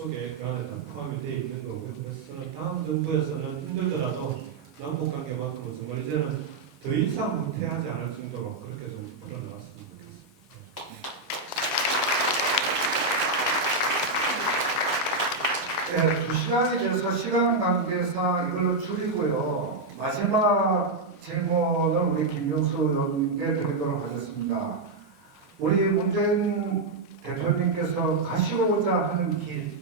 그쪽에 그 안에 다 포함이 되어 있는 거고요. 그래서 다음 정부에서는 힘들더라도 남북 관계만큼은 정말 이제는 더 이상 후퇴하지 않을 정도로 그렇게 좀 풀어나갔으면 좋겠습니다. 네, 2시간이 돼서 시간 관계상 이걸로 줄이고요. 마지막 질문을 우리 김명수 의원님께 드리도록 하겠습니다. 우리 문재인 대표님께서 가시고자 하는 길,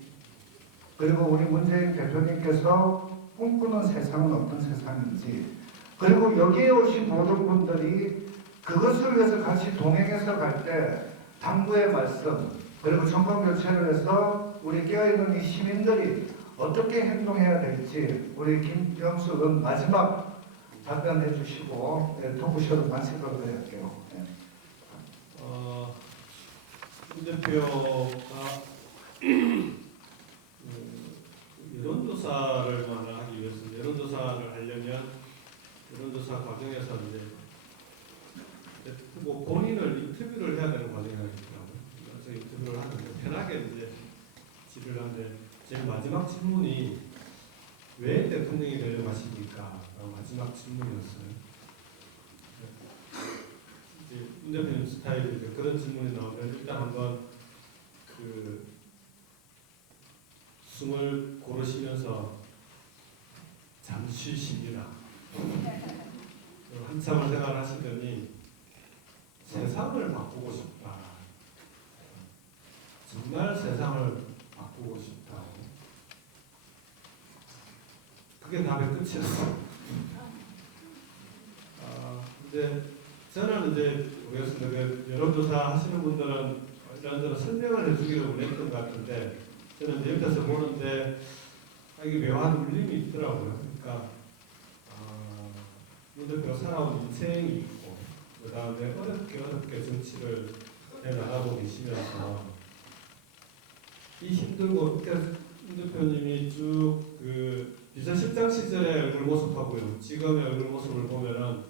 그리고 우리 문재인 대표님께서 꿈꾸는 세상은 어떤 세상인지, 그리고 여기에 오신 모든 분들이 그것을 위해서 같이 동행해서 갈 때 당부의 말씀, 그리고 정권 교체를 해서 우리 깨어있는 이 시민들이 어떻게 행동해야 될지 우리 김명수 의원 마지막 답변해 주시고 토크쇼를 마치도록 할게요. 네. 문 대표가 여론조사를 하기 위해서 여론조사를 하려면 여론조사 과정에서 이제 뭐 본인을 인터뷰를 해야 되는 과정이 있더라고요. 그래서 인터뷰를 하는데 편하게 이제 질의를 하는데 제일 마지막 질문이 왜 대통령이 되려고 하십니까? 마지막 질문이었어요. 이제 문 대표님 스타일이 그런 질문이 나오면 일단 한번 그 숨을 고르시면서 잠시 쉽니다. 한참을 생각하시더니 세상을 바꾸고 싶다. 정말 세상을 바꾸고 싶다. 그게 답의 끝이었어요. 근데 저는 이제 모르겠습니다. 그 여론조사 하시는 분들은 이런저런 설명을 해주기를 원했던 것 같은데 저는 옆에서 보는데 이게 묘한 울림이 있더라고요. 그러니까 문 대표가 살아온 인생이 있고 그 다음에 어렵게 정치를 해나가고 계시면서 이 힘들고 문 대표님이 쭉 그 비서실장 시절의 얼굴 모습하고요. 지금의 얼굴 모습을 보면은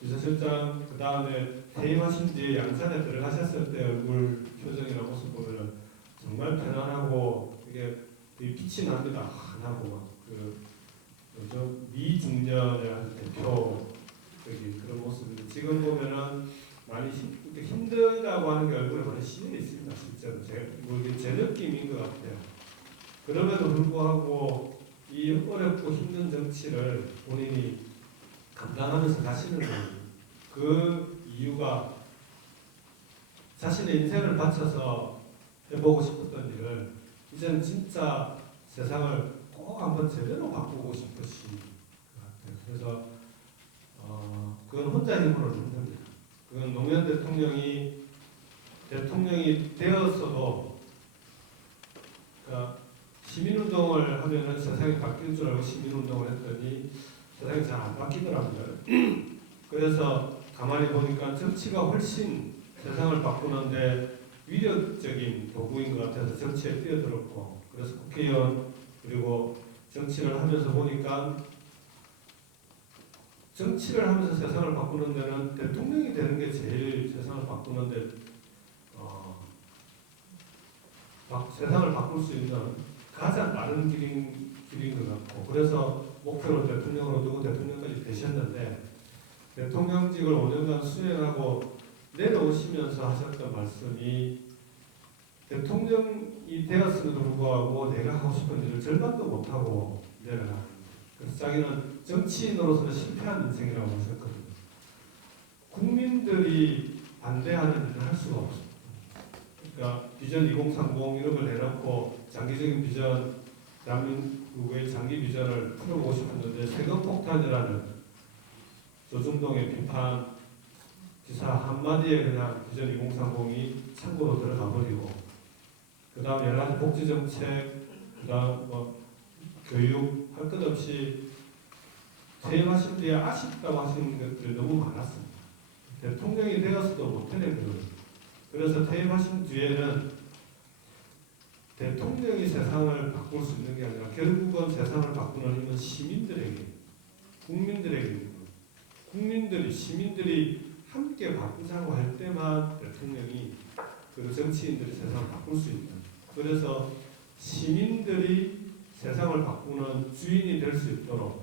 비서실장 그 다음에 퇴임하신 뒤에 양산에 들어가셨을 때 얼굴 표정이나 모습 보면은 정말 편안하고 이게 빛이 납니다. 환하고 그 미중년의 대표 그런 모습인데 지금 보면은 많이 힘들다고 하는 게 얼굴에 많이 씌여 있습니다. 실제로 제 느낌인 것 같아요. 그럼에도 불구하고 이 어렵고 힘든 정치를 본인이 감당하면서 가시는 거예요. 그 이유가 자신의 인생을 바쳐서 해보고 싶었던 일을 이제는 진짜 세상을 꼭 한번 제대로 바꾸고 싶으신 것 같아요. 그래서 그건 혼자 힘으로는 힘듭니다. 그건 노무현 대통령이 되었어도 그러니까 시민운동을 하면은 세상이 바뀔 줄 알고 시민운동을 했더니 세상이 잘 안 바뀌더라고요. 그래서 가만히 보니까 정치가 훨씬 세상을 바꾸는데 위력적인 도구인 것 같아서 정치에 뛰어들었고 그래서 국회의원 그리고 정치를 하면서 보니까 정치를 하면서 세상을 바꾸는 데는 대통령이 되는 게 제일 세상을 바꾸는데 세상을 바꿀 수 있는 가장 빠른 길인 것 같고 그래서 목표로 대통령으로 두고 대통령까지 되셨는데 대통령직을 5년간 수행하고 내려오시면서 하셨던 말씀이 대통령이 되었음에도 불구하고 내가 하고 싶은 일을 절반도 못하고 내려가는 그래서 자기는 정치인으로서는 실패한 인생이라고 하셨거든요. 국민들이 반대하는 일을 할 수가 없습니다. 그러니까 비전 2030 이런 걸 내놓고 장기적인 비전, 대한민국의 장기 비전을 풀어보고 싶었는데 세금폭탄이라는 조중동의 비판 기사 한마디에 그냥 비전 2030이 창고로 들어가 버리고 그 다음 여러 가지 복지정책, 그 다음 교육 할 것 없이 퇴임하신 뒤에 아쉽다고 하시는 것들이 너무 많았습니다. 대통령이 되어서도 못해낸 거예요. 그래서 퇴임하신 뒤에는 대통령이 세상을 바꿀 수 있는 게 아니라 결국은 세상을 바꾸는 힘은 시민들에게, 국민들에게 시민들이 함께 바꾸자고 할 때만 대통령이 그리고 정치인들이 세상을 바꿀 수 있는. 그래서 시민들이 세상을 바꾸는 주인이 될 수 있도록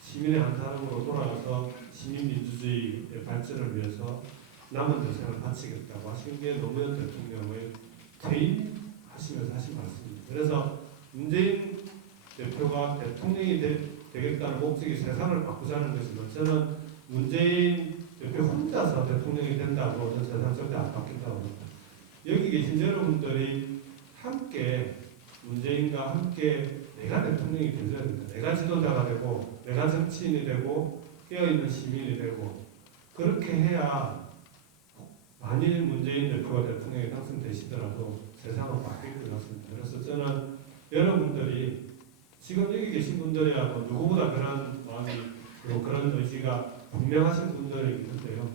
시민의 한 사람으로 돌아가서 시민민주주의의 발전을 위해서 남은 여생을 바치겠다고 하신 게 노무현 대통령의 퇴임하시면서 하신 말씀입니다. 그래서 문재인 대표가 대통령이 되겠다는 목적이 세상을 바꾸자는 것이면 저는 문재인 대표 혼자서 대통령이 된다고 저는 세상 절대 안 바뀐다고 합니다. 여기 계신 여러분들이 함께 문재인과 함께 내가 대통령이 되어야 된다. 내가 지도자가 되고 내가 정치인이 되고 깨어있는 시민이 되고 그렇게 해야 만일 문재인 대표가 대통령에 당선되시더라도 세상은 바뀔 것 같습니다. 그래서 저는 여러분들이 지금 여기 계신 분들이야 뭐 누구보다 그런 마음이 그리고 그런 의지가 분명하신 분들이 있는데요.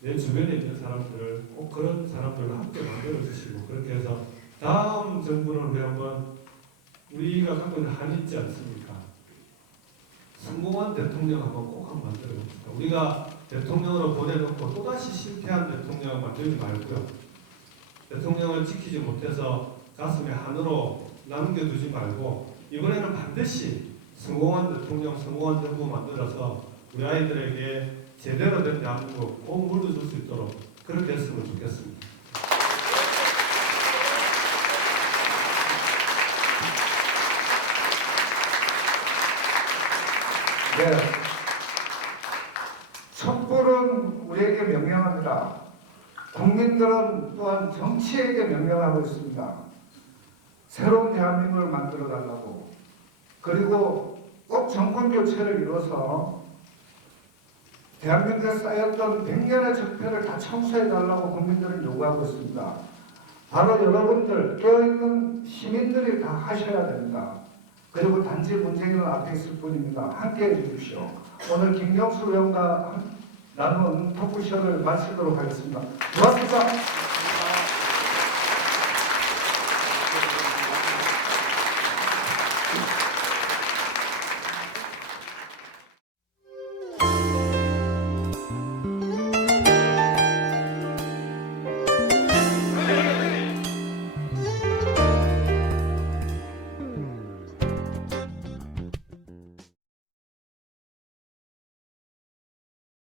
내 주변에 있는 사람들을 꼭 그런 사람들과 함께 만들어주시고 그렇게 해서 다음 정부를 우리 한번 우리가 갖고 있는 한이 있지 않습니까? 성공한 대통령 한번 꼭 한번 만들어 봅시다. 우리가 대통령으로 보내놓고 또다시 실패한 대통령 만들지 말고요. 대통령을 지키지 못해서 가슴에 한으로 남겨두지 말고 이번에는 반드시 성공한 대통령, 성공한 정부 만들어서 우리 아이들에게 제대로 된 대한민국 꼭 물려줄 수 있도록 그렇게 했으면 좋겠습니다. 네. 촛불은 우리에게 명령합니다. 국민들은 또한 정치에게 명령하고 있습니다. 새로운 대한민국을 만들어 달라고. 그리고 꼭 정권 교체를 이뤄서 대한민국에 쌓였던 100년의 적폐를 다 청소해 달라고 국민들은 요구하고 있습니다. 바로 여러분들 깨어있는 시민들이 다 하셔야 됩니다. 그리고 단지 문재인은 앞에 있을 뿐입니다. 함께해 주십시오. 오늘 김경수 의원과 나눈 토크쇼를 마치도록 하겠습니다. 고맙습니다.